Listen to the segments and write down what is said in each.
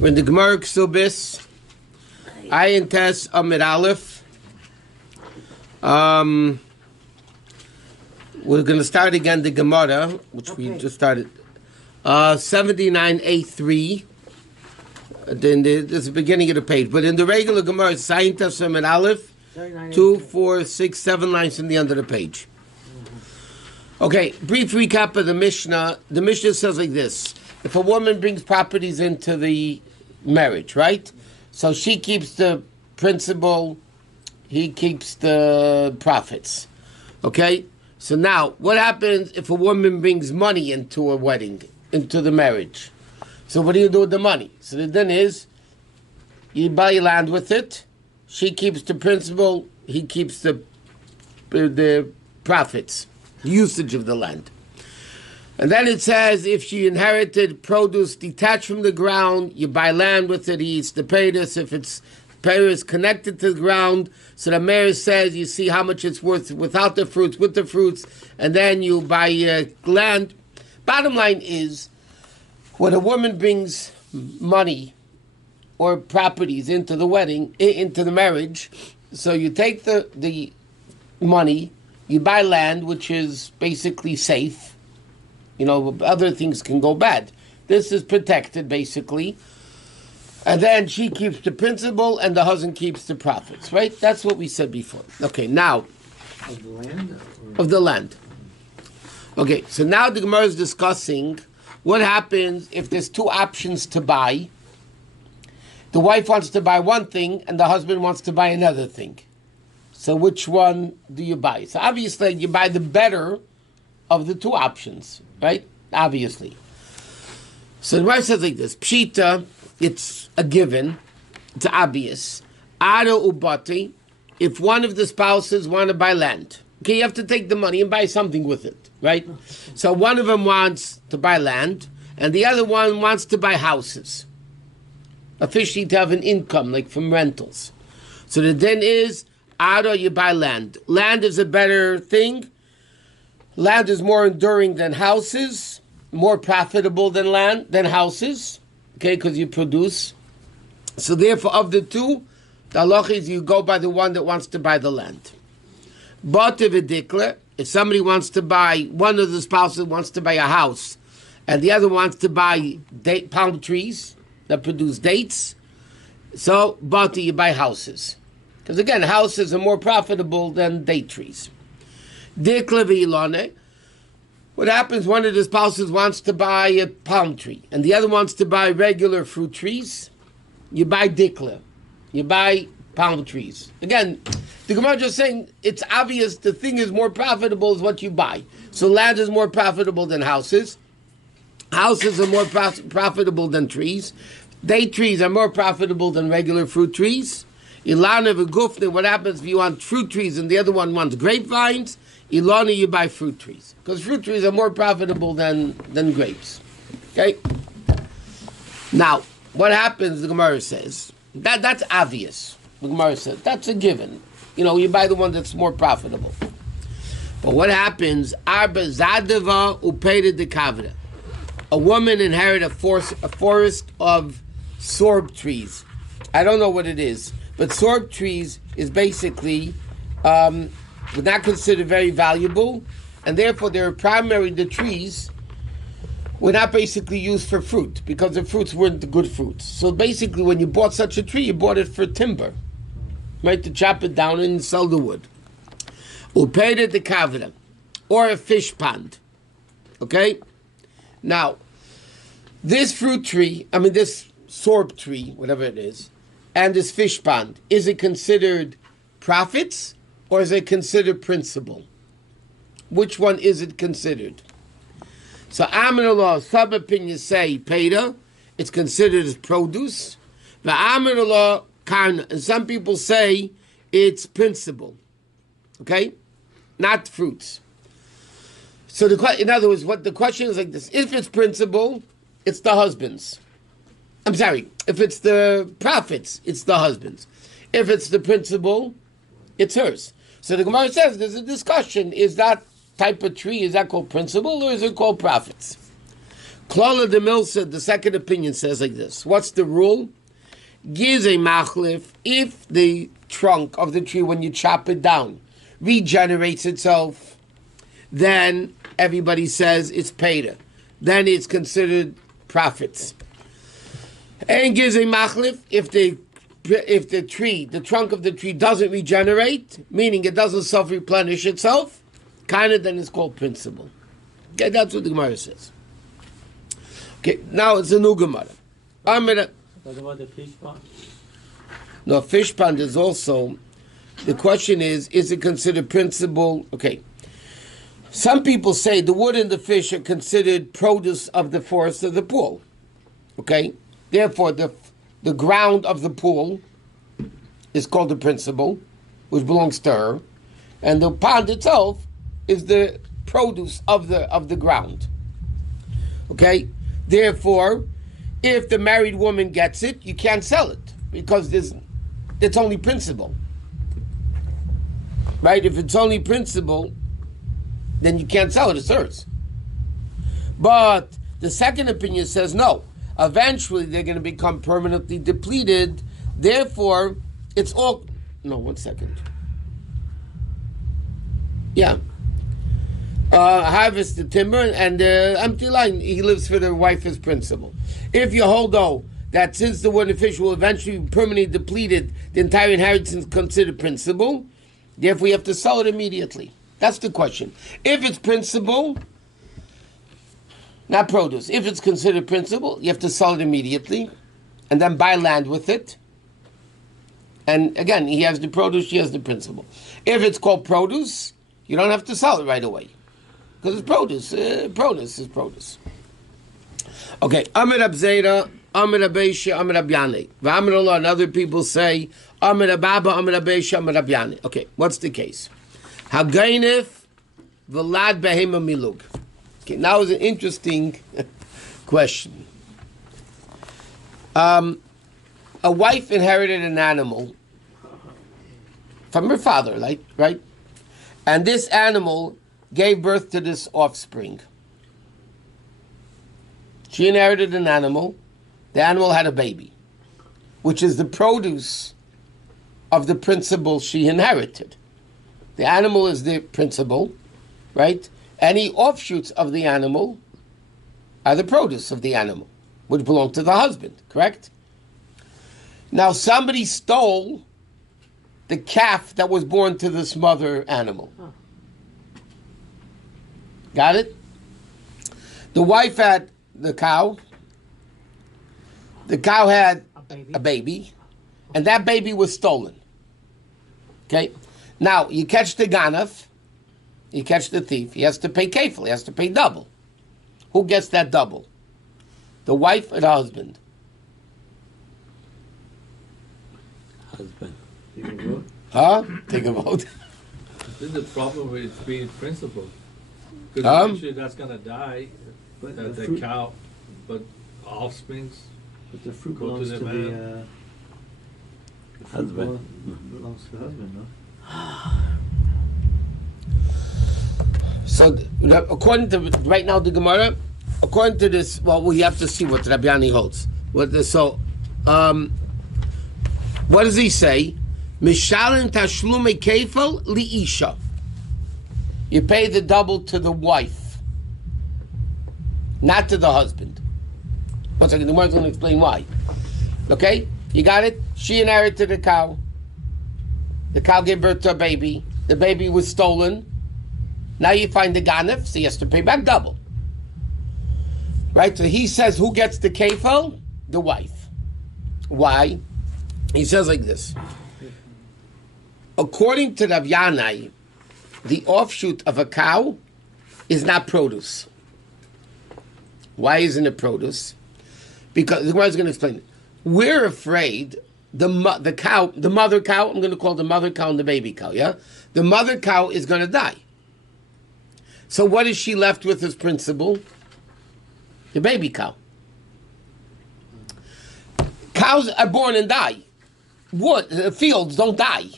We're in the Gemara Kesubos, Ayin Tes Amid Aleph. We're going to start again the Gemara, which we just started. 79A3. Then this is the beginning of the page. But in the regular Gemara, it's Ayin Tes Amid Aleph, 2, 4, 6, 7 lines in the end of the page. Okay, brief recap of the Mishnah. The Mishnah says like this. If a woman brings properties into the marriage, right? So she keeps the principal, he keeps the profits. Okay? So now, what happens if a woman brings money into a wedding, into the marriage? So what do you do with the money? So the then is, you buy land with it, she keeps the principal, he keeps the profits, usage of the land. And then it says, if she inherited produce detached from the ground, you buy land with it, he eats the paydas. If it's paydas connected to the ground, so the mayor says, you see how much it's worth without the fruits, with the fruits, and then you buy land. Bottom line is, when a woman brings money or properties into the wedding, into the marriage, so you take the money, you buy land, which is basically safe. You know, other things can go bad. This is protected, basically. And then she keeps the principal and the husband keeps the profits, right? That's what we said before. Okay, now. Of the land? Of the land. Okay, so now the Gemara is discussing what happens if there's two options to buy. The wife wants to buy one thing and the husband wants to buy another thing. So which one do you buy? So obviously you buy the better of the two options, right? Obviously. So the wife says like this, Pshita, it's a given, it's obvious. Ada ubati, if one of the spouses want to buy land, okay, you have to take the money and buy something with it, right? So one of them wants to buy land, and the other one wants to buy houses. Officially to have an income, like from rentals. So the din is, Ada, you buy land. Land is a better thing. Land is more enduring than houses, more profitable than houses, okay, because you produce. So therefore, of the two, the halacha is you go by the one that wants to buy the land. But if somebody wants to buy, one of the spouses wants to buy a house, and the other wants to buy palm trees that produce dates, so you buy houses. Because again, houses are more profitable than date trees. What happens, one of the spouses wants to buy a palm tree, and the other wants to buy regular fruit trees, you buy dikla. You buy palm trees. Again, the Gemara just saying, it's obvious the thing is more profitable is what you buy. So land is more profitable than houses. Houses are more profitable than trees. Date trees are more profitable than regular fruit trees. Ilana v'gufne, what happens if you want fruit trees and the other one wants grapevines? Ilana, you buy fruit trees. Because fruit trees are more profitable than grapes. Okay? Now, what happens, the Gemara says, that's obvious. The Gemara says, that's a given. You know, you buy the one that's more profitable. But what happens, Arba Zadava Upeda de Kavra. A woman inherited a forest of sorb trees. I don't know what it is. But sorb trees is basically not considered very valuable, and therefore the trees were not basically used for fruit, because the fruits weren't the good fruits. So basically when you bought such a tree, you bought it for timber, right, to chop it down and sell the wood. Upeda de kavra, or a fish pond. Okay? Now, this fruit tree, this sorb tree, whatever it is, and this fish pond, is it considered profits or is it considered principal? Which one is it considered? So Aminullah, some opinions say Peda, it's considered as produce. The Aminullah, Karna, and some people say it's principal. Okay? Not fruits. So in other words, what the question is like this. If it's principal, it's the husband's. I'm sorry, if it's the profits, it's the husband's. If it's the principal, it's hers. So the Gemara says there's a discussion. Is that type of tree, is that called principal or is it called profits? Klola de Milsa, the second opinion, says like this. What's the rule? Gize machlif, if the trunk of the tree, when you chop it down, regenerates itself, then everybody says it's peta. Then it's considered profits. And gize machlif, if the tree, the trunk of the tree doesn't regenerate, meaning it doesn't self-replenish itself, kind of then it's called principle. Okay, that's what the Gemara says. Okay, now it's a new Gemara. What about the fish pond? No, fish pond is also, the question is it considered principle? Okay. Some people say the wood and the fish are considered produce of the forest of the pool. Okay? Therefore, the ground of the pool is called the principle, which belongs to her. And the pond itself is the produce of the ground. Okay? Therefore, if the married woman gets it, you can't sell it because it's only principle. Right? If it's only principle, then you can't sell it, it's hers. But the second opinion says no. Eventually, they're going to become permanently depleted. Therefore, it's all... No, 1 second. Yeah. Harvest the timber and the empty line, he lives for the wife as principal. If you hold, though, that since the wood and fish will eventually be permanently depleted, the entire inheritance is considered principal, therefore you have to sell it immediately. That's the question. If it's principal, not produce, if it's considered principal, you have to sell it immediately and then buy land with it. And again, he has the produce, she has the principal. If it's called produce, you don't have to sell it right away. Because it's produce. Produce is produce. Okay. Amir Abzeira, Amir Abeisha, Amir Abyane. V'amir Allah, and other people say, Amir Ababa, Amir Abeisha, Amir Abyane. Okay, what's the case? Hagainif v'lad behema milug. Okay, now is an interesting question. A wife inherited an animal from her father, right? And this animal gave birth to this offspring. She inherited an animal. The animal had a baby, which is the produce of the principle she inherited. The animal is the principle, right? Any offshoots of the animal are the produce of the animal, which belong to the husband, correct? Now somebody stole the calf that was born to this mother animal. Got it? The wife had the cow. The cow had a baby. And that baby was stolen. Okay? Now, you catch the ganav, you catch the thief, he has to pay kefil, he has to pay double. Who gets that double? The wife or the husband? Husband. Take a vote. Huh? Take a vote. This is the problem with it being principle. Because eventually that's going to die, But the cow, but offsprings But the fruit go to belongs the to man. the Husband. belongs to the husband, no? So, according to, right now, the Gemara, according to this, well, we have to see what Rabbi holds. What does he say? Mishalin tashlume kefal liisha. You pay the double to the wife, not to the husband. 1 second, the Gemara's going to explain why. Okay? You got it? She inherited a cow. The cow gave birth to a baby. The baby was stolen. Now you find the ganef, so he has to pay back double. Right? So he says, who gets the kefal? The wife. Why? He says like this. According to Rav Yanai, the offshoot of a cow is not produce. Why isn't it produce? Because the Gemara is going to explain it. We're afraid the mother cow, I'm going to call the mother cow and the baby cow, yeah? The mother cow is going to die. So what is she left with as principal? The baby cow. Cows are born and die. Fields don't die.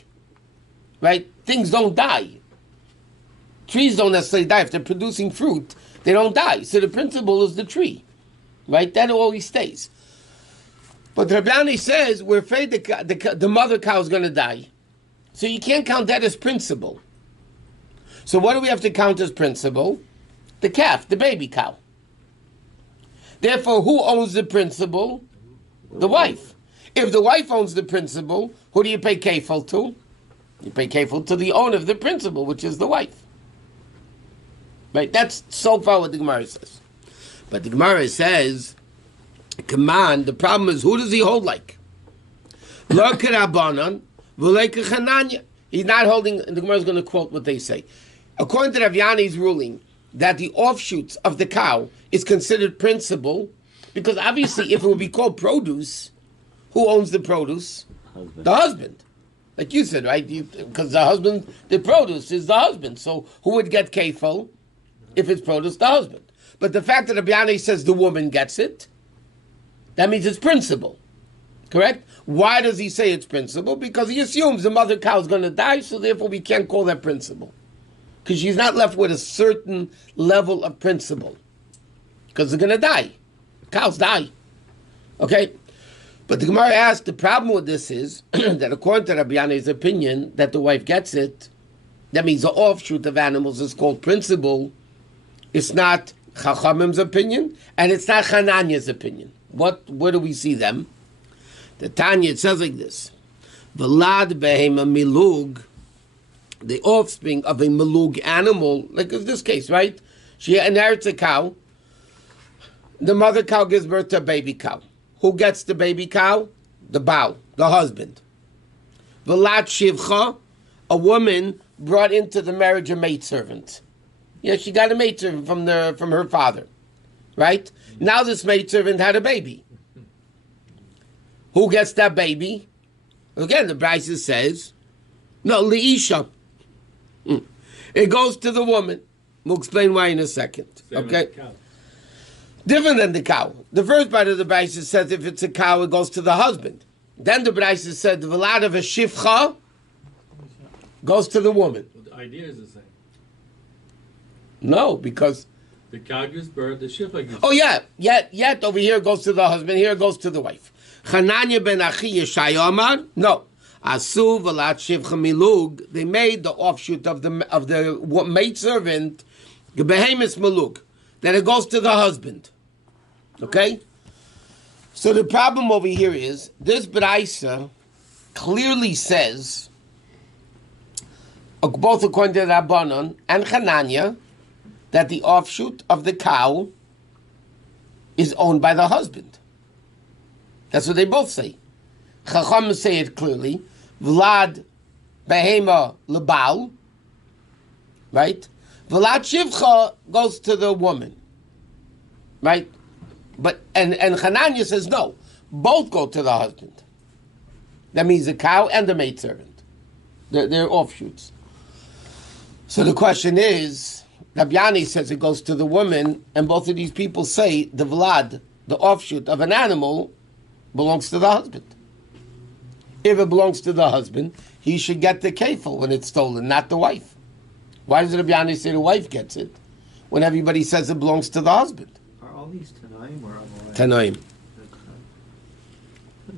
Right? Things don't die. Trees don't necessarily die. If they're producing fruit, they don't die. So the principle is the tree. right? That always stays. But Rabbi says we're afraid the mother cow is going to die. So you can't count that as principal. So what do we have to count as principal? The calf, the baby cow. Therefore, who owns the principal? The wife. If the wife owns the principal, who do you pay kefil to? You pay kefil to the owner of the principal, which is the wife. Right? That's so far what the Gemara says. But the Gemara says, come on, the problem is, who does he hold like? He's not holding, the Gemara is going to quote what they say. According to Rav Yani's ruling, that the offshoots of the cow is considered principal, because obviously if it would be called produce, who owns the produce? Husband. The husband. Like you said, right? Because the husband, the produce is the husband. So who would get kefil if it's produce? The husband. But the fact that Rabbi Yanai says the woman gets it, that means it's principal. Correct? Why does he say it's principal? Because he assumes the mother cow is going to die, so therefore we can't call that principal. Because she's not left with a certain level of principle. Because they're going to die. Cows die. Okay? But the Gemara asks, the problem with this is that according to Rabbi Yanai's opinion, that the wife gets it, that means the offshoot of animals is called principle. It's not Chachamim's opinion, and it's not Hananiah's opinion. Where do we see them? The Tanya, it says like this. V'lad behema milug, the offspring of a milug animal, like in this case, right? She inherits a cow. The mother cow gives birth to a baby cow. Who gets the baby cow? The Baal, the husband. V'lat shivcha, a woman brought into the marriage a maidservant. Yeah, she got a maidservant from her father, right? Now this maidservant had a baby. Who gets that baby? Again, the Brisa says, no, Leisha. It goes to the woman. We'll explain why in a second. Okay? Different than the cow. The first part of the Brisa says if it's a cow, it goes to the husband. Then the Brisa said the velad of a shifcha goes to the woman. Well, the idea is the same. No, because the cow gives birth, the shifcha gives birth. oh yeah, yet over here it goes to the husband, here it goes to the wife. Chananya ben Achi Yeshai Amar, no. Asu v'lat shivcha milug, they made the offshoot of the maidservant, behemis milug, that it goes to the husband. Okay? So the problem over here is, this Braisa clearly says, both according to Rabbanon and Hananya, that the offshoot of the cow is owned by the husband. That's what they both say. Chacham say it clearly. Vlad behema lebal, right? Vlad shivcha goes to the woman, right? But and Hananya says no, both go to the husband. That means the cow and the maidservant. They're offshoots. So the question is, Rabbi Yani says it goes to the woman, and both of these people say the vlad, the offshoot of an animal, belongs to the husband. If it belongs to the husband, he should get the kefil when it's stolen, not the wife. Why does Rabbi Yani say the wife gets it when everybody says it belongs to the husband? Are all these Tanaim or otherwise? Tanoim.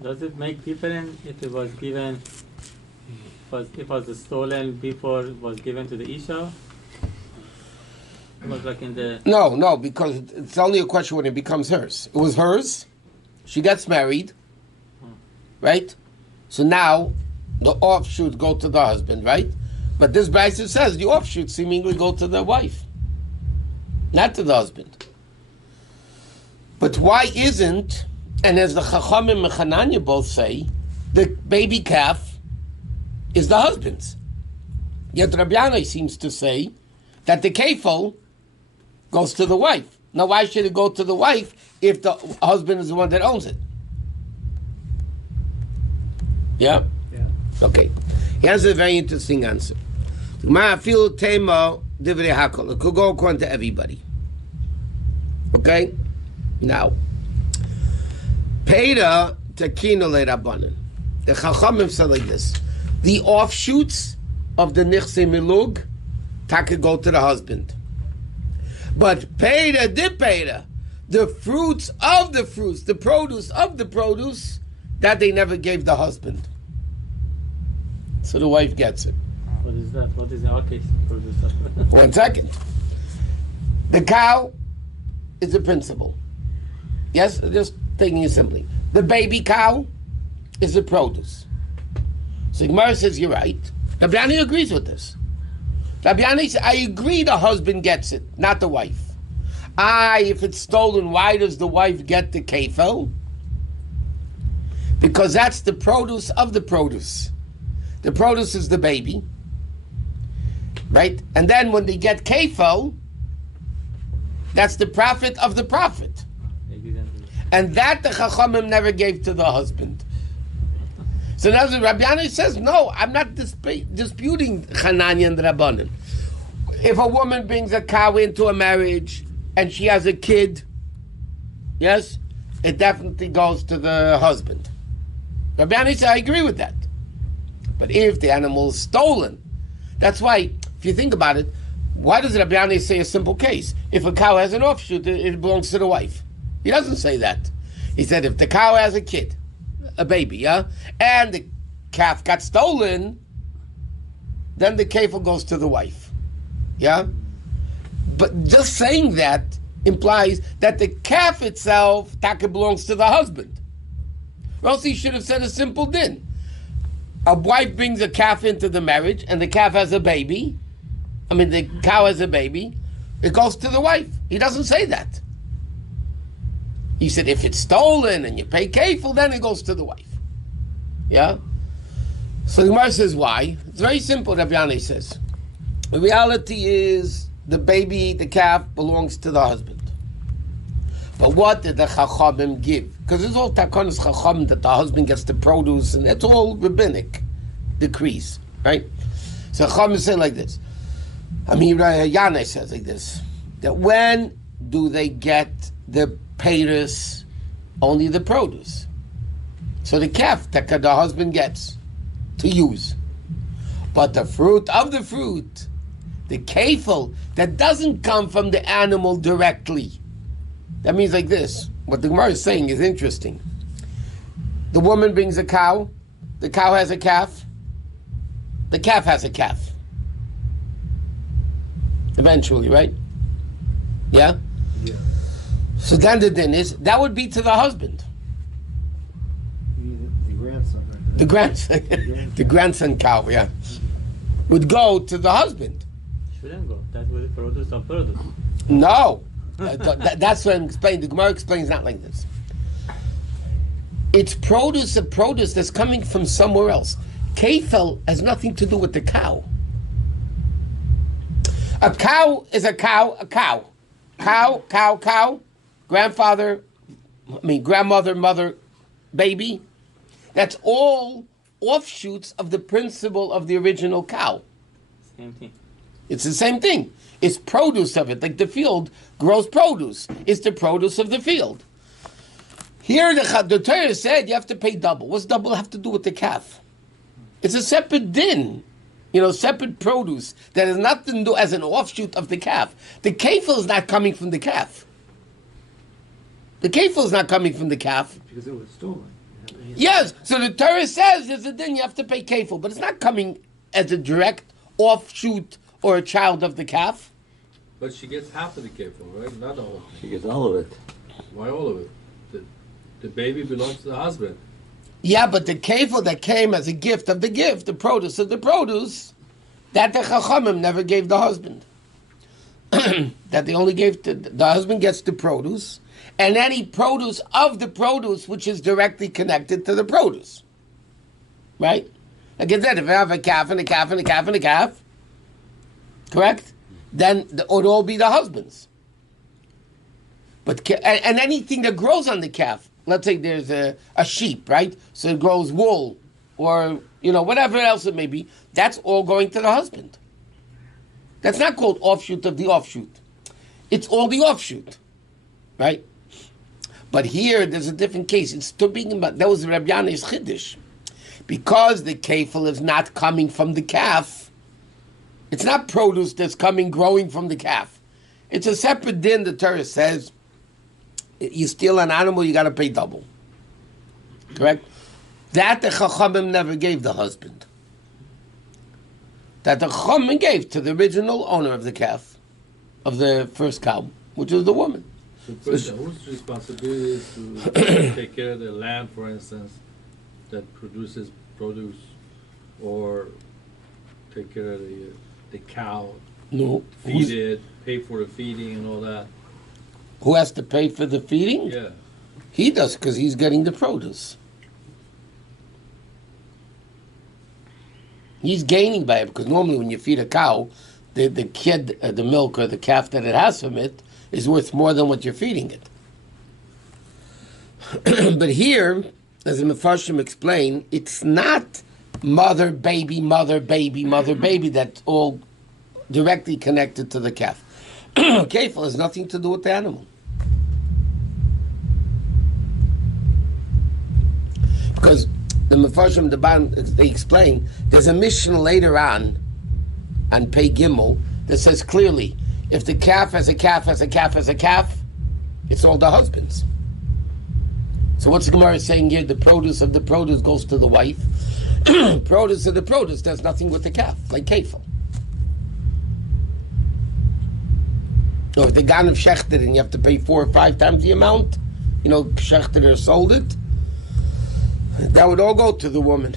Does it make difference if it was given, if it was stolen before it was given to the Isha? It was like in the... No, because it's only a question when it becomes hers. It was hers. She gets married, right? So now the offshoots go to the husband, right? But this Brisa says the offshoots seemingly go to the wife, not to the husband. But why isn't, and as the Chachamim and Hananya both say, the baby calf is the husband's? Yet Rabbi Yanai seems to say that the kefil goes to the wife. Now why should it go to the wife if the husband is the one that owns it? Yeah? Yeah. Okay. Here's a very interesting answer. It could go according to everybody. Okay? Now, Peira Takino Le Rabbanan. The Chachamim said like this. The offshoots of the Nichse Milug could go to the husband. But Peira, the fruits of the fruits, the produce of the produce, that they never gave the husband. So the wife gets it. What is that? What is in our case? Produce of 1 second. The cow is the principal. Yes, just taking it simply. The baby cow is the produce. So Gemara says, you're right. Rabbi Ani agrees with this. Rabbi Ani says, I agree the husband gets it, not the wife. If it's stolen, why does the wife get the kefil? Because that's the produce of the produce. The produce is the baby. Right? And then when they get kefil, that's the profit of the profit. And that the Chachamim never gave to the husband. So now Rabbi Yanai says, no, I'm not disputing Hananya and Rabbanan. If a woman brings a cow into a marriage and she has a kid, yes, it definitely goes to the husband. Rabbi Yanai says, I agree with that. But if the animal is stolen, that's why, if you think about it, why does Rabbi Yanai say a simple case? If a cow has an offshoot, it belongs to the wife. He doesn't say that. He said if the cow has a kid, a baby, yeah, and the calf got stolen, then the kefil goes to the wife, yeah. But just saying that implies that the calf itself, taka, belongs to the husband. Or else he should have said a simple din. A wife brings a calf into the marriage, and the calf has a baby. The cow has a baby. It goes to the wife. He doesn't say that. He said if it's stolen and you pay kefil, then it goes to the wife. Yeah? So the Gemara says why? It's very simple, Rabbi Yanai says. The reality is the baby, the calf, belongs to the husband. But what did the Chachamim give? Because it's all Takonis Chachamim that the husband gets the produce, and that's all rabbinic decrees, right? So Chachamim say like this. Yanai says like this, that when do they get the payers? Only the produce. So the calf that the husband gets to use. But the fruit of the fruit, the kefil, that doesn't come from the animal directly. That means like this. What the Gemara is saying is interesting. The woman brings a cow. The cow has a calf. The calf has a calf. Eventually, right? Yeah? Yeah. So then the din is, that would be to the husband. The grandson. Right? The grandson. The grandson cow, yeah. Would go to the husband. Shouldn't go. That was the produce of produce. No. That's what I'm explaining. The Gemara explains not like this. It's produce of produce that's coming from somewhere else. Kefil has nothing to do with the cow. A cow is a cow, a cow. Cow. Grandmother, mother, baby. That's all offshoots of the principle of the original cow. Same thing. It's the same thing. It's produce of it, like the field grows produce. It's the produce of the field. Here the Torah said you have to pay double. What's double have to do with the calf? It's a separate din. Separate produce that has nothing to do as an offshoot of the calf. The kefil is not coming from the calf. The kefil is not coming from the calf. Because it was stolen. Yes, so the Torah says there's a din you have to pay kefil, but it's not coming as a direct offshoot or a child of the calf. But she gets half of the kefil, right? Not all. She gets all of it. Why all of it? The baby belongs to the husband. Yeah, but the kefil that came as a gift of the gift, the produce of the produce, that the Chachamim never gave the husband. That they only gave to the husband gets the produce, and any produce of the produce which is directly connected to the produce. Right? Like I said, if I have a calf and a calf and a calf and a calf, correct? Then it would all be the husband's. But and anything that grows on the calf, let's say there's a sheep, right? So it grows wool or, whatever else it may be, that's all going to the husband. That's not called offshoot of the offshoot. It's all the offshoot, right? But here, there's a different case. It's talking about, that was Rabbi Yanai's chiddush. Because the kefil is not coming from the calf, it's not produce that's growing from the calf. It's a separate din, the Torah says, You steal an animal, you got to pay double. Correct? That the Chachamim never gave the husband. That the Chachamim gave to the original owner of the calf, of the first cow, which was the woman. So question, whose responsibility is to take care of the land, for instance, that produces produce, or take care of the cow, No. feed it, pay for the feeding and all that? Who has to pay for the feeding? Yeah. He does, because he's getting the produce. He's gaining by it, because normally when you feed a cow, the kid, the milk or the calf that it has from it is worth more than what you're feeding it. But here, as the Mefarshim explain, it's not mother, baby, mother, baby, mother, baby, that's all directly connected to the calf. Kefil has nothing to do with the animal. Because the Mefarshim, the bottom, they explain, there's a mission later on Pei Gimel, that says clearly, if the calf has a calf, has a calf, has a calf, it's all the husband's. So what's the Gemara saying here? The produce of the produce goes to the wife. Produce of the produce does nothing with the calf, like kefil. So if the Ganav shechted and you have to pay 4 or 5 times the amount, shechted or sold it, that would all go to the woman.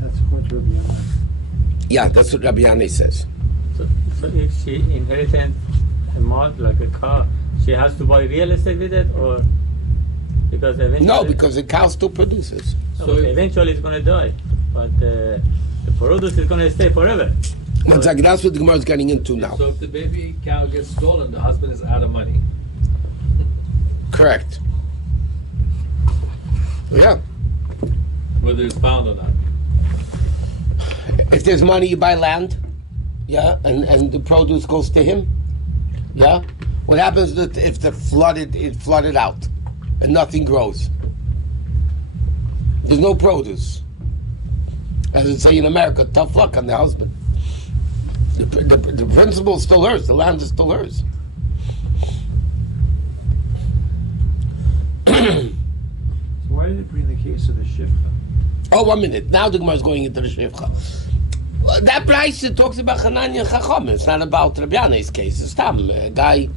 That's according to Rabbi Yonah. Yeah, that's what Rabbi Yanai says. So if she inherited a mod like a car, she has to buy real estate with it, or because eventually? No, because the cow still produces. So eventually it's going to die, but the produce is going to stay forever. One second, that's what the Gemara is getting into now. So if the baby cow gets stolen, the husband is out of money. Correct. Yeah. Whether it's found or not. If there's money, you buy land. Yeah, and the produce goes to him. Yeah. What happens if it flooded out and nothing grows? There's no produce. As it say in America, tough luck on the husband. The principle is still hers. The land is still hers. So why did it bring the case of the shifcha? Oh, 1 minute. Now the Gemara is going into the shivcha. That price it talks about Hananya and Chacham. It's not about Rabbi Yanai's case. It's Tam. A guy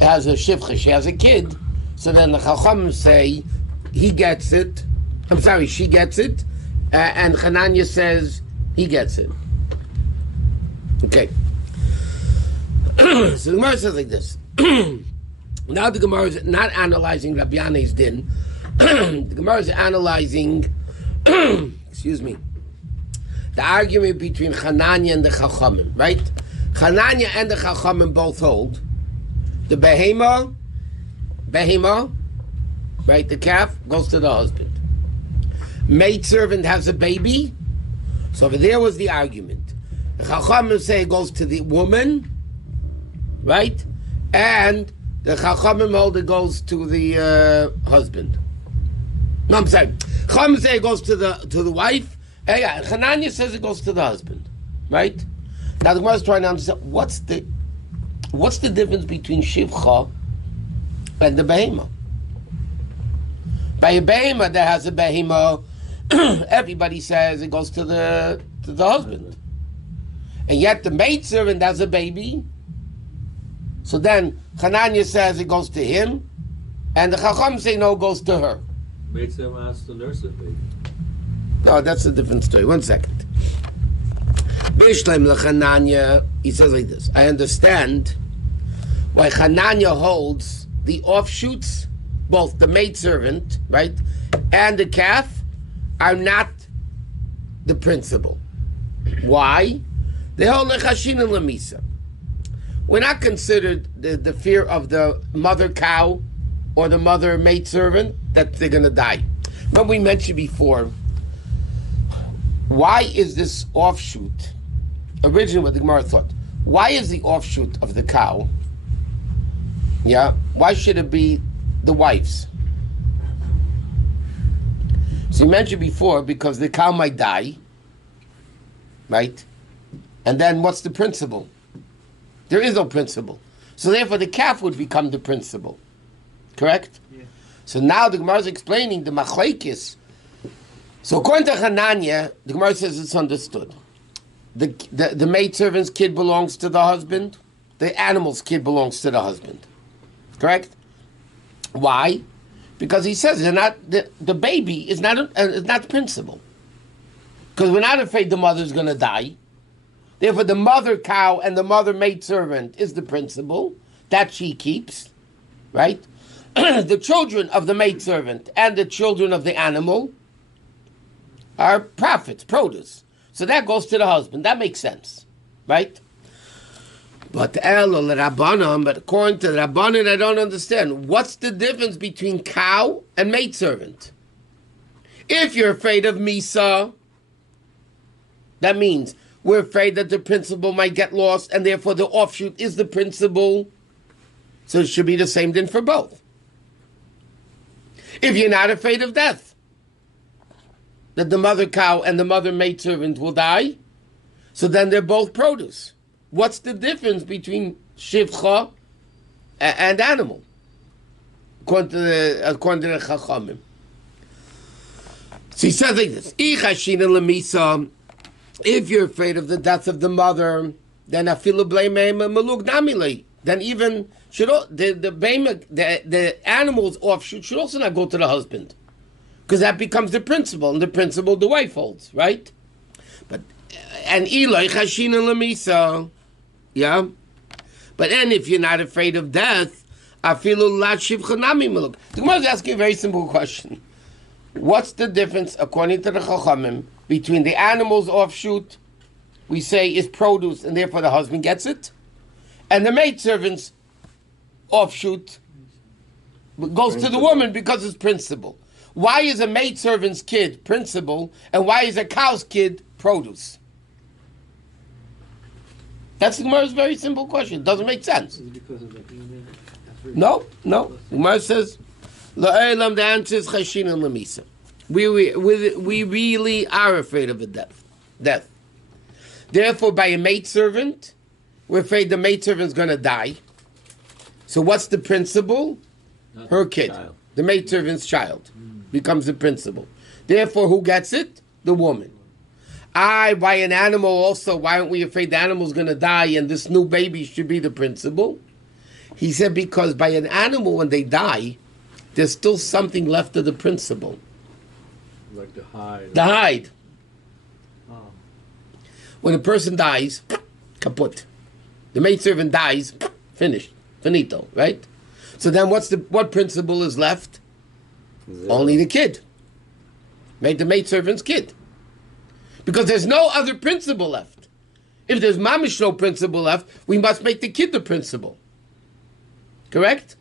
has a shivcha. She has a kid. So then the Chacham say he gets it. I'm sorry, she gets it. And Hananya says he gets it. Okay. So the Gemara says like this. Now the Gemara is not analyzing Rabbi Yanai's din. The Gemara is analyzing, excuse me, the argument between Hananya and the Chachamim, right? Hananya and the Chachamim both hold the behema, right? The calf goes to the husband. Maidservant has a baby, so over there was the argument. The Chachamim say it goes to the woman, right? And the Chachamim hold it goes to the husband. No, I'm sorry. Chachamim say it goes to the wife. Yeah, Hananya says it goes to the husband, right? Now the Gemara is trying to understand what's the difference between shivcha and the behema. By a behema that has a behema, everybody says it goes to the husband, and yet the maidservant has a baby. So then Hananya says it goes to him, and the Chacham say no, it goes to her. Maidservant has to nurse it, baby. No, that's a different story. 1 second. Bishleim leChananya, he says like this. I understand why Hananya holds the offshoots, both the maidservant, right, and the calf, are not the principal. Why? They hold lechashin and lemisa. We're not considered the fear of the mother cow or the mother maidservant that they're going to die. Remember we mentioned before, why is this offshoot, originally what the Gemara thought, why is the offshoot of the cow, why should it be the wife's? So you mentioned before, because the cow might die, right? And then what's the principle? There is no principle. So therefore the calf would become the principal. Correct? Yeah. So now the Gemara is explaining the machlekes. So according to Hananya, the Gemara says it's understood. The maidservant's kid belongs to the husband. The animal's kid belongs to the husband. Correct? Why? Because he says they're not, the baby is not the principal. Because we're not afraid the mother's going to die. Therefore, the mother cow and the mother maidservant is the principal. That she keeps. Right? The children of the maidservant and the children of the animal are profits, produce. So that goes to the husband. That makes sense. Right? But according to the Rabbanan, I don't understand. What's the difference between cow and maidservant? If you're afraid of Misa, that means we're afraid that the principal might get lost, and therefore the offshoot is the principal. So it should be the same thing for both. If you're not afraid of death, that the mother cow and the mother maidservant will die, so then they're both produce. What's the difference between shivcha and animal? According to the Chachamim. So he says like this: if you're afraid of the death of the mother, then then even the animal's offshoot should also not go to the husband, because that becomes the principal, and the principal the wife holds, right? But and Eloi chashina lemisa, yeah. But then if you're not afraid of death, afilu lat shivcha nami maluk. The Gemara is asking a very simple question: what's the difference, according to the Chachamim, between the animal's offshoot, we say is produce, and therefore the husband gets it, and the maidservant's offshoot goes to the woman because it's principal? Why is a maidservant's kid principal, and why is a cow's kid produce? That's the Gemara's very simple question. It doesn't make sense. Is it because of the human? No. The Gemara says, the answer is chashin and lemisa. We really are afraid of a death. Therefore, by a maidservant, we're afraid the maidservant's going to die. So what's the principal? Her kid. The maidservant's child becomes the principal. Therefore, who gets it? The woman. By an animal also, why aren't we afraid the animal's going to die and this new baby should be the principal? He said because by an animal, when they die, there's still something left of the principal. Like the hide. The hide. Oh. When a person dies, kaput. The maidservant dies, finished. Finito, right? So then what principal is left? Zero. Only the kid. Right? The maidservant's kid. Because there's no other principal left. If there's mamish no principal left, we must make the kid the principal. Correct?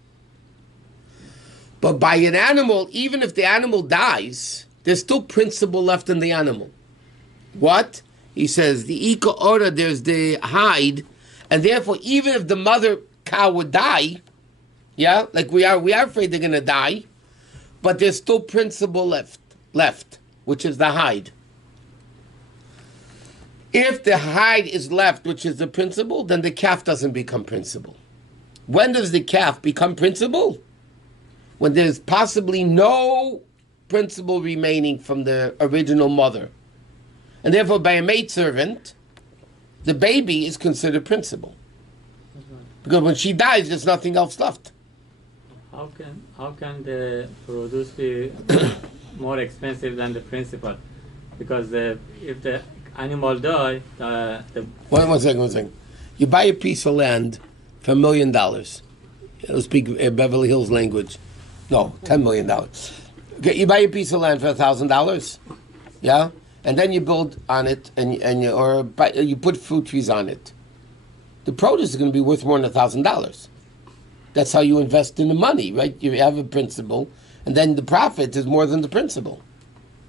But by an animal, even if the animal dies, there's still principal left in the animal. What? He says, the ika ora, there's the hide, and therefore, even if the mother cow would die, yeah, like we are afraid they're going to die, but there's still principal left, which is the hide. If the hide is left, which is the principal, then the calf doesn't become principal. When does the calf become principal? When there's possibly no principal remaining from the original mother. And therefore, by a maidservant, the baby is considered principal. Because when she dies, there's nothing else left. How can the produce be more expensive than the principal? Because if the animal die, One second. You buy a piece of land for $1 million. It'll speak Beverly Hills language. No, $10 million. Okay, you buy a piece of land for $1,000. Yeah? And then you build on it, you put fruit trees on it. The produce is going to be worth more than $1,000. That's how you invest in the money, right? You have a principal, and then the profit is more than the principal.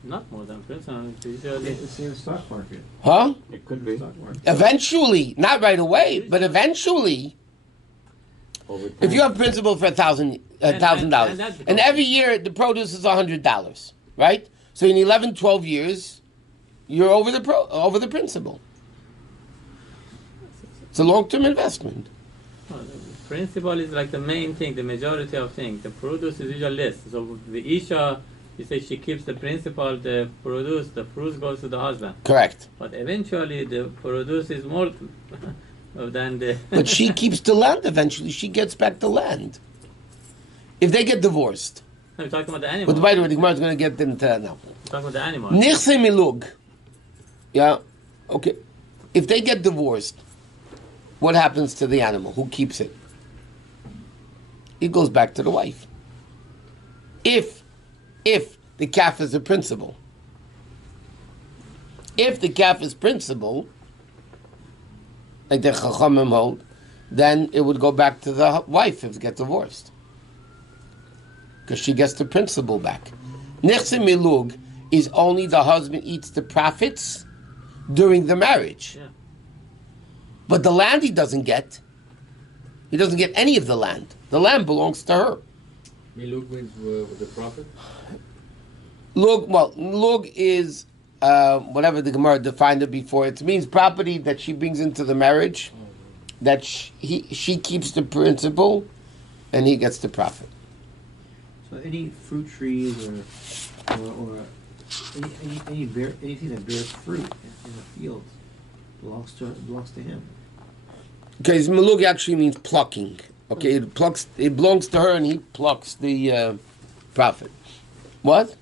not more than principal. It's in the stock market. Huh? It could be. Stock market. Eventually, not right away, but eventually, Over time. if you have principal for $1,000, and every year the produce is $100, right? So in 11, 12 years, you're over the principal. It's a long-term investment. Principle is like the main thing, the majority of things. The produce is usually less. So the Isha, you say she keeps the principle, the produce, the fruit goes to the husband. Correct. But eventually the produce is more than the... But she keeps the land eventually. She gets back the land. If they get divorced. We're talking about the animal. But by the way, the Gemara is going to get into that now. We're talking about the animal. Nichse milug. Yeah, okay. If they get divorced, what happens to the animal? Who keeps it? It goes back to the wife. If the calf is a principal. If the calf is principal, like the Chachamim hold, then it would go back to the wife if they get divorced. Because she gets the principal back. Nichse milug is only the husband eats the profits during the marriage. Yeah. But the land he doesn't get. He doesn't get any of the land. The land belongs to her. Miluk means the profit? Lug is whatever the Gemara defined it before. It means property that she brings into the marriage, that she keeps the principal, and he gets the profit. So any fruit trees or anything that bears fruit in the field belongs to him. Okay, so Malug actually means plucking. Okay, it belongs to her, and he plucks the profit. What?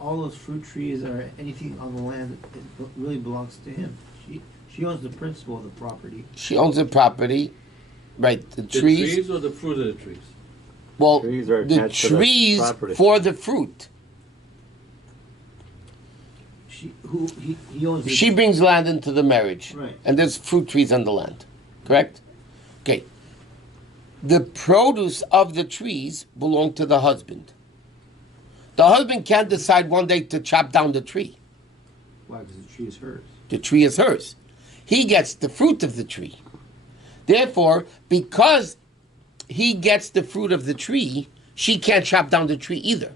All those fruit trees or anything on the land, it really belongs to him. She owns the principal of the property. She owns the property, right? The The trees. trees or the fruit of the trees? Well, Trees are the attached to the trees property. for the fruit. He owns. She brings land into the marriage, Right. and there's fruit trees on the land. Correct? Okay. The produce of the trees belong to the husband. The husband can't decide one day to chop down the tree. Why? Because the tree is hers. The tree is hers. He gets the fruit of the tree. Therefore, because he gets the fruit of the tree, she can't chop down the tree either.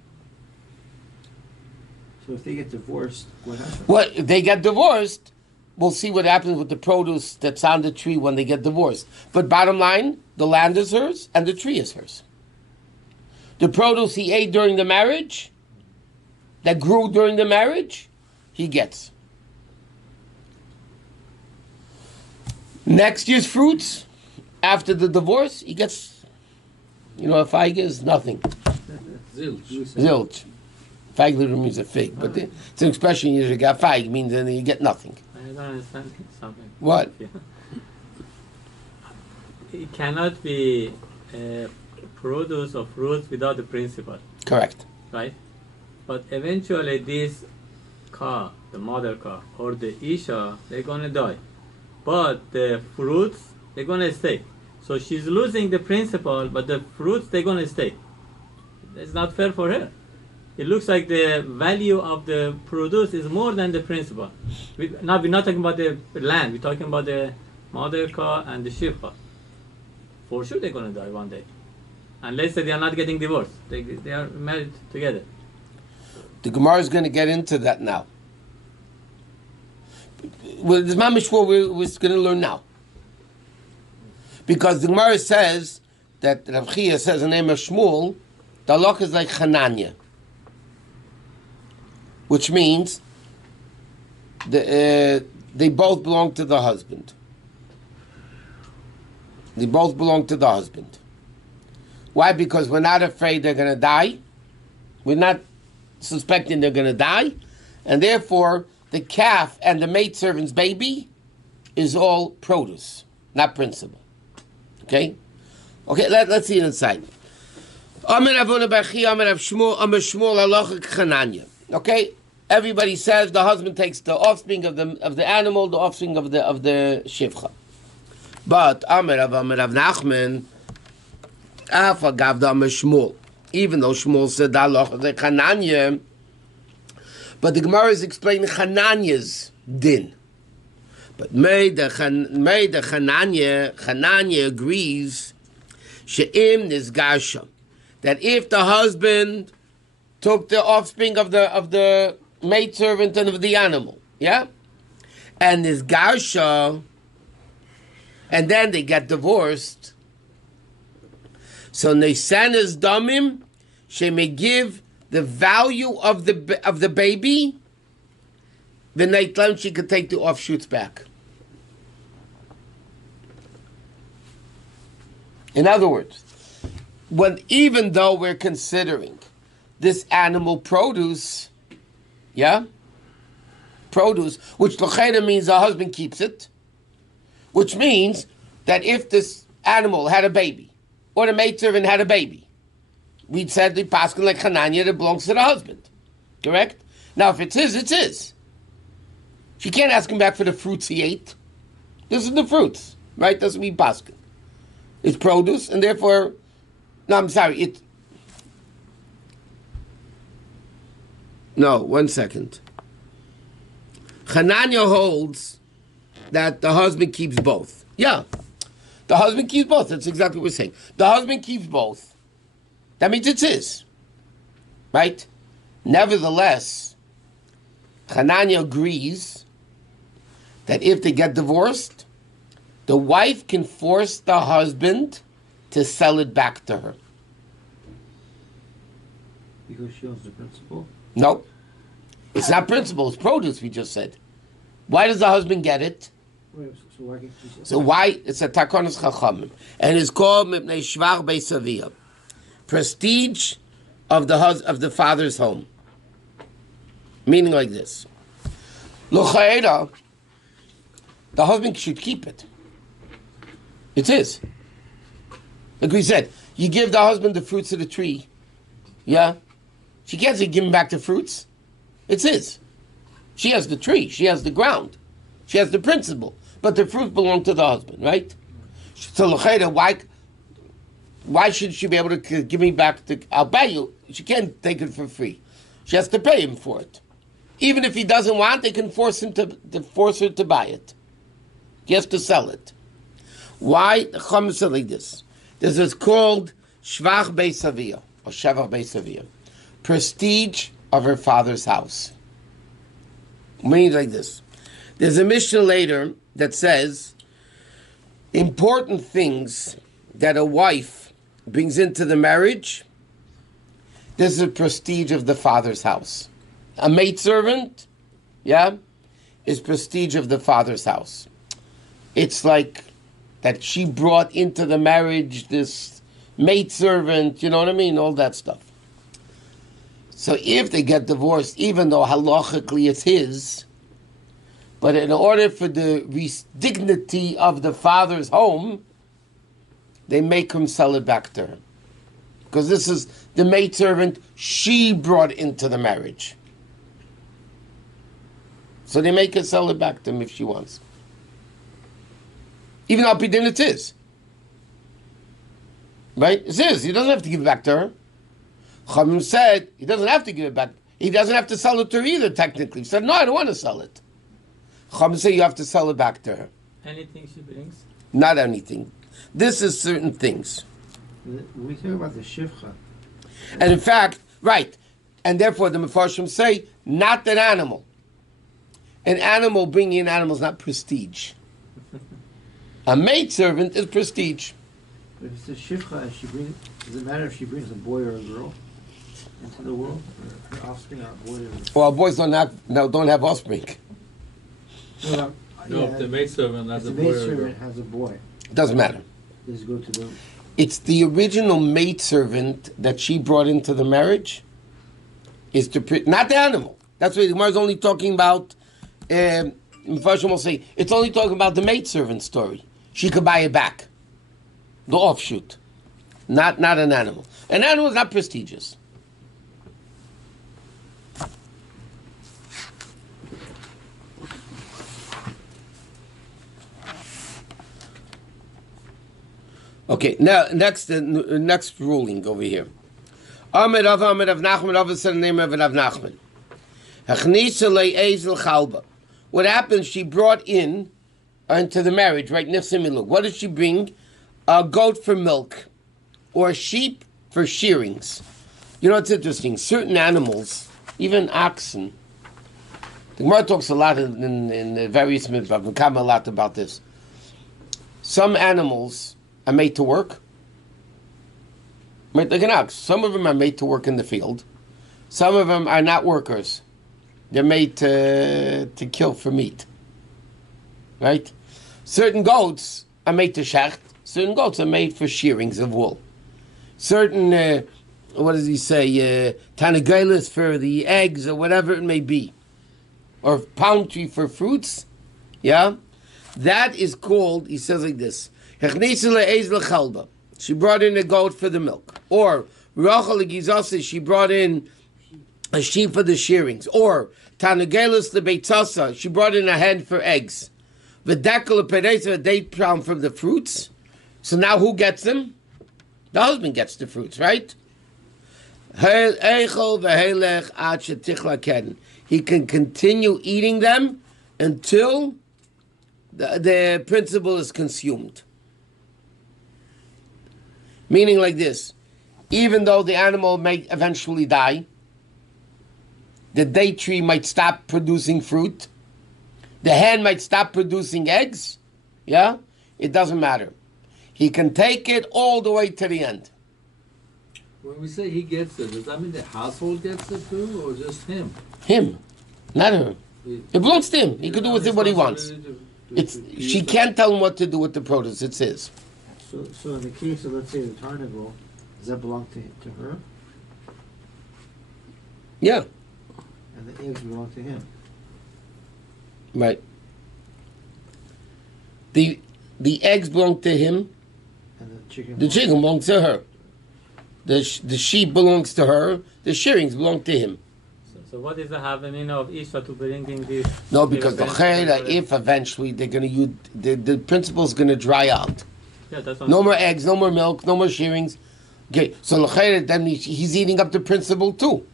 So if they get divorced, what happens? Well, if they get divorced, we'll see what happens with the produce that's on the tree when they get divorced. But bottom line, the land is hers and the tree is hers. The produce he ate during the marriage, that grew during the marriage, he gets. Next year's fruits, after the divorce, he gets, a fig is nothing. Zilch. Zilch. Fig literally means a fig, but it's an expression usually got fig, means then you get nothing. I don't understand something. What? It cannot be produce or fruits without the principle, Correct. right? But eventually this car, the mother car, or the Isha, they're going to die. But the fruits, they're going to stay. So she's losing the principle, but the fruits, they're going to stay. It's not fair for her. It looks like the value of the produce is more than the principle. We're not talking about the land, we're talking about the mother car and the shifra. For sure they're going to die one day. Unless they are not getting divorced. They are married together. The Gemara is going to get into that now. Well, this mamish what we're going to learn now. Because the Gemara says that Rav Chia says in the name of Shmuel, the halakha is like Chananya. Which means they both belong to the husband. They both belong to the husband. Why? Because we're not afraid they're going to die. We're not suspecting they're going to die. And therefore, the calf and the maidservant's baby is all produce, not principle. Okay? Okay, let's see it inside. Okay? Everybody says the husband takes the offspring of the animal, the offspring of the shivcha. But Amar Rav Nachman, even though Shmuel said the Chananya, but the Gemara is explaining Chananya's din. But the Chananya agrees she'im nisgarsha, that if the husband took the offspring of the maidservant and of the animal, yeah, and nisgarsha, and then they get divorced, So Nesanas Damim, she may give the value of the baby. The Neitlam, she could take the offshoots back. In other words, even though we're considering this animal produce, produce, which l'chayda means the husband keeps it, which means that if this animal had a baby, or the maidservant had a baby, we'd said the paskin like Hananya that belongs to the husband. Correct? Now, if it's his, it's his. She can't ask him back for the fruits he ate. This is the fruits, right? Doesn't mean paskin. It's produce, and therefore, one second. Hananya holds that the husband keeps both. Yeah, the husband keeps both. That's exactly what we're saying. The husband keeps both. That means it's his, right? Nevertheless, Hananya agrees that if they get divorced, the wife can force the husband to sell it back to her. Because she owns the principal? No. It's not principal, it's produce, we just said. Why does the husband get it? Wait, so why can't she So why? It's a takonos chachamim. And it's called mipnei shvach beisaviyah. Prestige of the father's home. Meaning like this. L'cha'eda, the husband should keep it. It's his. Like we said, you give the husband the fruits of the tree. Yeah? She can't say give him back the fruits. It's his. She has the tree. She has the ground. She has the principle. But the fruit belong to the husband, right? So l'chayda, why should she be able to give me back I'll buy you. She can't take it for free. She has to pay him for it. Even if he doesn't want, they can force her to buy it. He has to sell it. Why? The Chum said like this. This is called Shvach Beisaviyah, or Shevach Beisaviyah. Prestige of her father's house. Meaning like this. There's a Mishnah later that says important things that a wife brings into the marriage, this is a prestige of the father's house. A maidservant, is prestige of the father's house. It's like that she brought into the marriage this maidservant, you know what I mean? All that stuff. So if they get divorced, even though halachically it's his, but in order for the dignity of the father's home, they make him sell it back to her. Because this is the maidservant she brought into the marriage. So they make her sell it back to him if she wants. Even though Pidin it's his. Right? It's his. He doesn't have to give it back to her. Chamim said he doesn't have to give it back. He doesn't have to sell it to her either, technically. He said, no, I don't want to sell it. Chamim said you have to sell it back to her. Anything she brings? Not anything. This is certain things. We talk about the shivcha. And in fact, right, and therefore the Mefarshim say, not an animal. An animal, bringing in animals, is not prestige. A maidservant is prestige. But if it's a shivcha, does it matter if she brings a boy or a girl into the world? Or her offspring are a boy or a girl? Well, boys don't have offspring. Well, No, if the maidservant has a if the boy or a girl. maidservant has a boy, It doesn't matter. does it go to the... It's the original maidservant that she brought into the marriage, not the animal. That's what the Gemara is only talking about. Mefarshim will say it's only talking about the maidservant story. She could buy it back, the offshoot, not an animal. An animal is not prestigious. Okay, now next ruling over here. Amid of Nachman, of the name of Nachman. What happened? She brought in into the marriage, right? What did she bring? A goat for milk, or a sheep for shearings. You know, it's interesting. Certain animals, even oxen. The Gemara talks a lot in the various mitzvahs. We come a lot about this. Some animals are made to work, Like an ox. Some of them are made to work in the field. Some of them are not workers. They're made to kill for meat. Right? Certain goats are made to shecht. Certain goats are made for shearings of wool. Certain, what does he say, tanagelis for the eggs or whatever it may be. Or palm tree for fruits. Yeah? That is called, he says like this, she brought in a goat for the milk. Or, she brought in a sheep for the shearings. Or, tanagelis the beitzasa, she brought in a hen for eggs. V'dekel pereza, a date palm from the fruits. So now who gets them? The husband gets the fruits, right? He can continue eating them until the principle is consumed. Meaning like this, even though the animal may eventually die, the date tree might stop producing fruit, the hen might stop producing eggs, yeah? It doesn't matter. He can take it all the way to the end. When we say he gets it, does that mean the household gets it too, or just him? Him, not her. It belongs to him. He can do with it what he wants. She can't tell him what to do with the produce. It's his. So in the case of, let's say, the tarnival, does that belong to her? Yeah. And the eggs belong to him? Right. The eggs belong to him. And the chicken belongs to her. The sheep belongs to her. The shearings belong to him. So what is the happening of Isha to bringing this? No, because the chayla, if eventually they're going to use, the principle is going to dry out. Yeah, that's No more eggs, no more milk, no more shearings. Okay, so l'chayla, then he's eating up the principle too.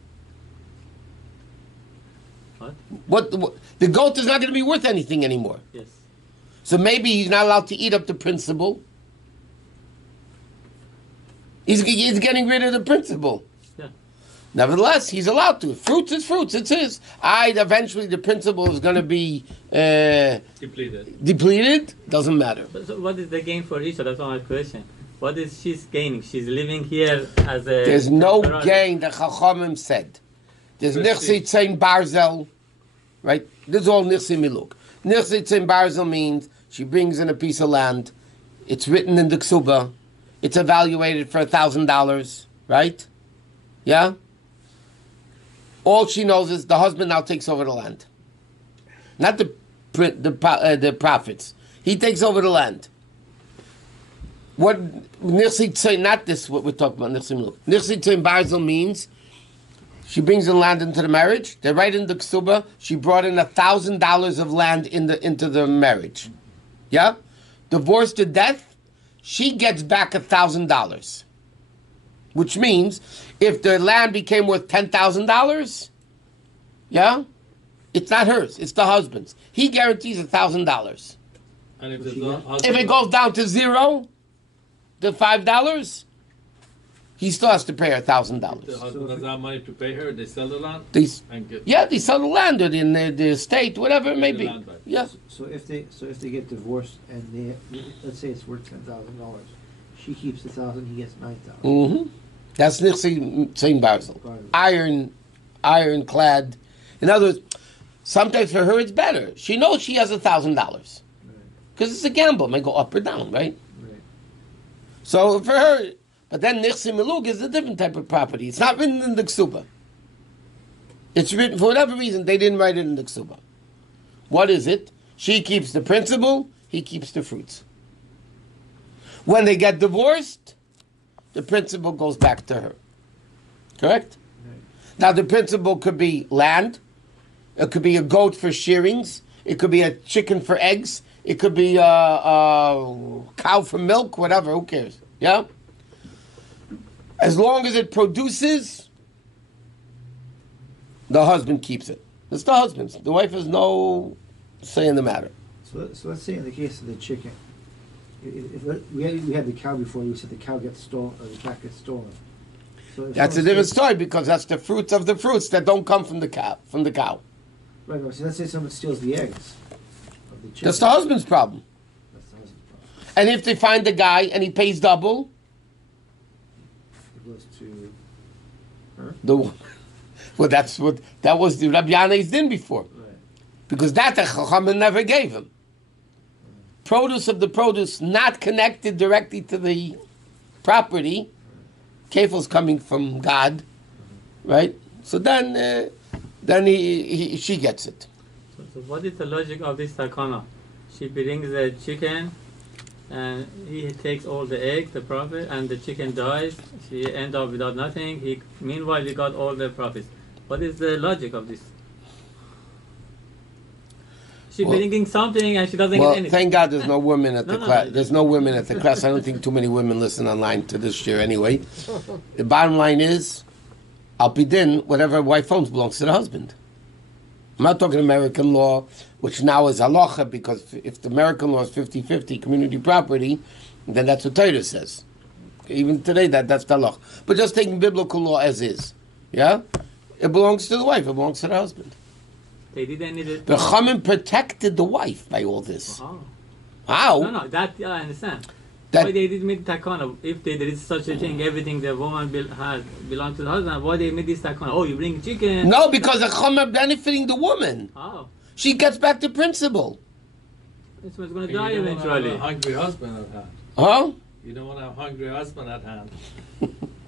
What the goat is not going to be worth anything anymore. Yes. So maybe he's not allowed to eat up the principle. He's getting rid of the principle. Yeah. Nevertheless, he's allowed to. Fruits is fruits. It's his. Eventually the principle is going to be depleted. Doesn't matter. So what is the gain for Isha? That's my question. What is she's gaining? She's living here as a... There's no gain, the Chachamim said. There's Nirsi Tzein Barzel. Right? This is all Nirsi Miluk. Nirsi Tzein Barzel means she brings in a piece of land. It's written in the Ksuba. It's evaluated for $1,000. Right? Yeah? All she knows is the husband now takes over the land. Not the profits. He takes over the land. What Nirsi Tzein, not this, what we're talking about, Nirsi Miluk. Nirsi Tzein Barzel means she brings the land into the marriage. They write in the Ksuba, she brought in $1,000 of land into the marriage. Yeah? Divorced to death, she gets back $1,000. Which means, if the land became worth $10,000, yeah? It's not hers, it's the husband's. He guarantees $1,000. And if it goes down to zero, the $5, he still has to pay her $1,000. The husband doesn't have money to pay her, they sell the land? They sell the land or in the estate, whatever it may be. Yeah. So if they get divorced and let's say it's worth $10,000, she keeps $1,000, he gets $9,000. Mm-hmm. That's Nirsi Tzein Barzel. Ironclad. In other words, sometimes for her it's better. She knows she has $1,000. Because it's a gamble. It may go up or down, right? So for her, but then Nirsi Miluk is a different type of property. It's not written in the Ksuba. It's written, for whatever reason, they didn't write it in the Ksuba. What is it? She keeps the principal, he keeps the fruits. When they get divorced, the principal goes back to her. Correct? Now the principal could be land, it could be a goat for shearings, it could be a chicken for eggs, it could be a cow for milk, whatever, who cares? Yeah? As long as it produces, the husband keeps it. It's the husband's. The wife has no say in the matter. So let's say in the case of the chicken, if we had the cow before, you said the cow gets stolen, or the cat gets stolen. So that's a different story, because that's the fruits of the fruits that don't come from the cow. Right, so let's say someone steals the eggs of the chicken. That's the husband's problem. That's the husband's problem. And if they find the guy and he pays double, It goes Her? Well, that was the Rabbi Yanai's din before. Right. Because that the Chachamim never gave him. Produce of the produce not connected directly to the property. Kefel's coming from God, right? So then she gets it. So what is the logic of this takana? She brings the chicken, and he takes all the eggs, the profit, and the chicken dies. She ends up without nothing. Meanwhile, he got all the profits. What is the logic of this? She's bringing something and she doesn't get anything. Thank God there's no women at the class. No. There's no women at the class. I don't think too many women listen online to this year anyway. The bottom line is, Al Pidin, whatever wife owns belongs to the husband. I'm not talking American law, which now is halacha, because if the American law is 50-50 community property, then that's what Torah says. Even today, that's the halacha. But just taking biblical law as is, yeah? It belongs to the wife, it belongs to the husband. They didn't need it. The Chachamim protected the wife by all this. Oh. How? No, that I understand. That- Why they did make takana? If there is such a thing, everything the woman has belongs to the husband. Why they made this takana? Oh, you bring chicken. No, because the Chachamim are benefiting the woman. Oh, She gets back to principle. this one's gonna And die you don't want to have eventually. a hungry husband at hand. Huh? You don't want to have a hungry husband at hand.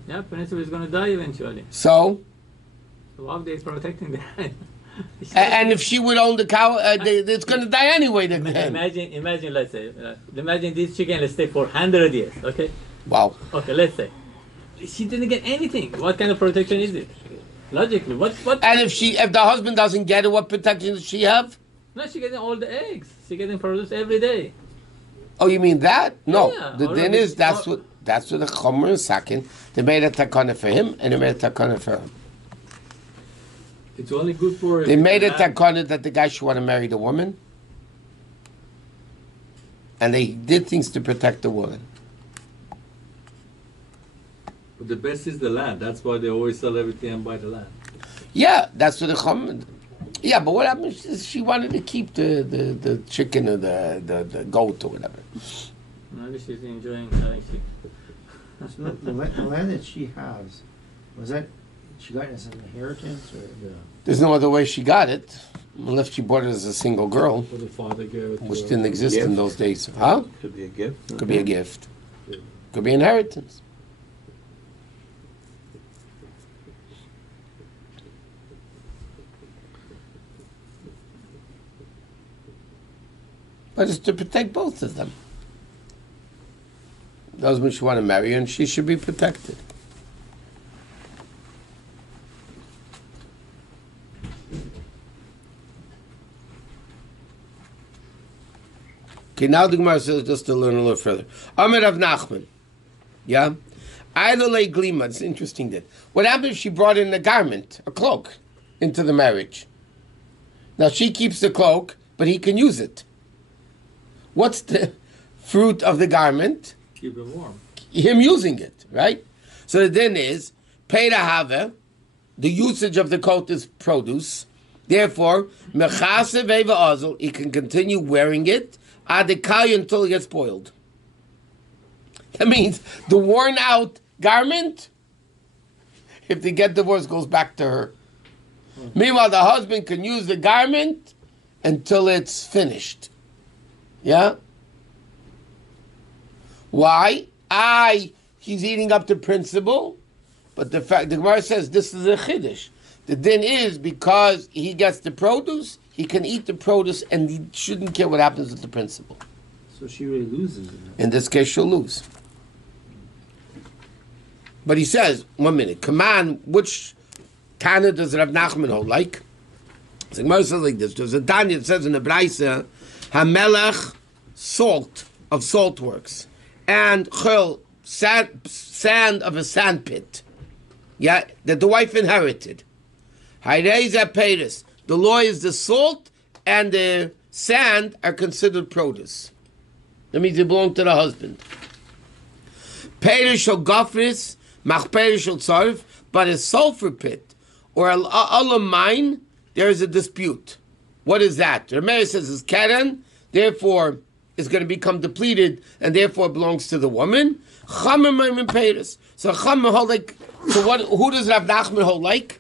Yeah, principle is gonna die eventually. So, So why are they protecting that? and if she would own the cow, it's going to die anyway. Imagine, let's say, imagine this chicken, let's stay for 100 years, okay? Wow. Okay, let's say. She didn't get anything. What kind of protection is it? Logically, what? And if the husband doesn't get it, what protection does she have? No, she getting all the eggs. She getting produced every day. Oh, you mean that? No. Yeah, The thing is, that's what the Chomer is sakin. They made a takana for him, and they made a takana for her. It's only good for. They made a takana that the guy should want to marry the woman, and they did things to protect the woman. But the best is the land. That's why they always sell everything and buy the land. Yeah, that's what the Chomer. Yeah, but what happened? She wanted to keep the chicken or the goat or whatever. Maybe she's enjoying having chicken. So the land that she has, was that she got it as an inheritance, or? Yeah. There's no other way she got it, unless she bought it as a single girl, Or the father gave it to which her. didn't exist in Gift. those days. Huh? Could be a gift. Could be a gift. Yeah. Could be inheritance. But it's to protect both of them. The husband should want to marry her, and she should be protected. Okay, now the Gemara says, just to learn a little further. Amir of Nachman. Yeah? Eilolei glima. It's interesting that. What happened if she brought in a garment, a cloak, into the marriage? Now she keeps the cloak, but he can use it. What's the fruit of the garment? Keep it warm. Him using it, right? So the din is, pei have, the usage of the coat is produce. Therefore, mechase veva azel, he can continue wearing it adekaya until it gets spoiled. That means the worn out garment, if they get divorced, goes back to her. Meanwhile, the husband can use the garment until it's finished. Yeah? Why? He's eating up the principle, but the Gemara says this is a chiddush. The din is because he gets the produce, he can eat the produce, and he shouldn't care what happens with the principle. So she really loses in that. In this case, she'll lose. But he says, 1 minute, come on, which Tana does Rav Nachman hold like? So Gemara says like this. There's a Tanya that says in the Braisa, Hamelech, salt of salt works, and chol, sand of a sand pit. Yeah, that the wife inherited. Hayreza Peiris. The law is the salt and the sand are considered produce. That means they belong to the husband. Peiris shall gofris, mach peiris shall tzarf, but a sulfur pit or a mine, there is a dispute. What is that? Rabbi says it's keren, therefore it's going to become depleted and therefore belongs to the woman. Chamim peiris. So chamim hold like So what? Who does Rav Nachman hold like?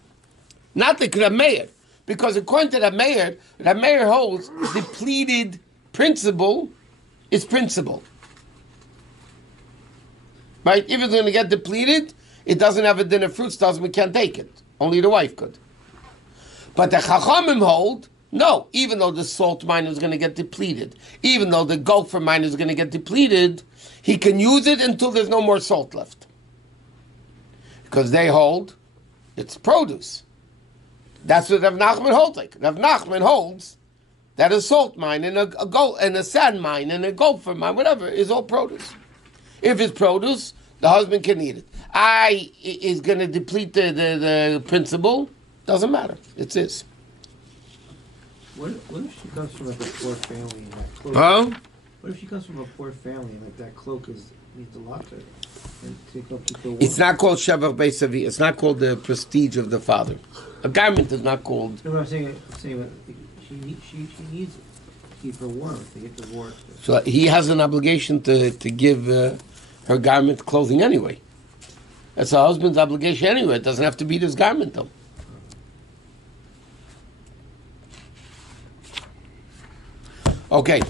Not the Rav Meir, because according to Rav Meir holds depleted principle is principle. Right? If it's going to get depleted, it doesn't have a din of fruits. We can't take it. Only the wife could. But the Chachamim hold. No, even though the salt mine is going to get depleted, even though the gopher mine is going to get depleted, he can use it until there's no more salt left. Because they hold it's produce. That's what Rav Nachman holds like. Rav Nachman holds that a salt mine and a sand mine and a gopher mine, whatever, is all produce. If it's produce, the husband can eat it. Is going to deplete the principle, doesn't matter. It's his. What if she comes from like a poor family and that cloak? Huh? What if she comes from a poor family and like that cloak needs a lot to and take up people? It's not called Shevach Beis Avi. It's not called the prestige of the father. A garment is not called. No, but I'm saying she needs it to keep her warm, to get the warmth. So he has an obligation to give her garment clothing anyway. That's her husband's obligation anyway. It doesn't have to be this garment though. Okay.